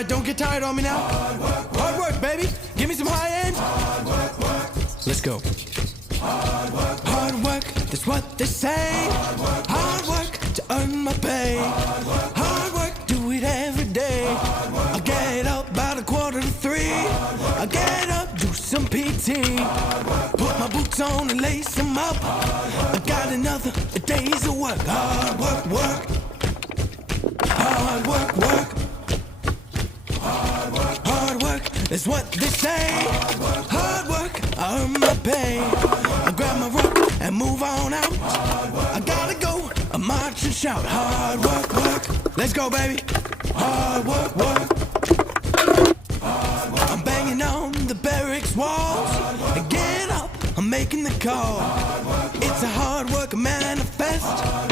Alright, don't get tired on me now. Hard work, baby. Give me some high end. Let's go. Hard work, that's what they say. Hard work to earn my pay. Hard work, do it every day. I get up about 2:45. I get up, do some PT. Put my boots on and lace them up. I got another day's of work. Hard work, work. Hard work, work. Hard work, that's what they say. Hard work, I earn my pay. I grab my rock and move on out. I gotta go, I march and shout. Hard work, work. Let's go, baby. Hard work, work. I'm banging on the barracks walls. Get up, I'm making the call. It's a hard work manifest.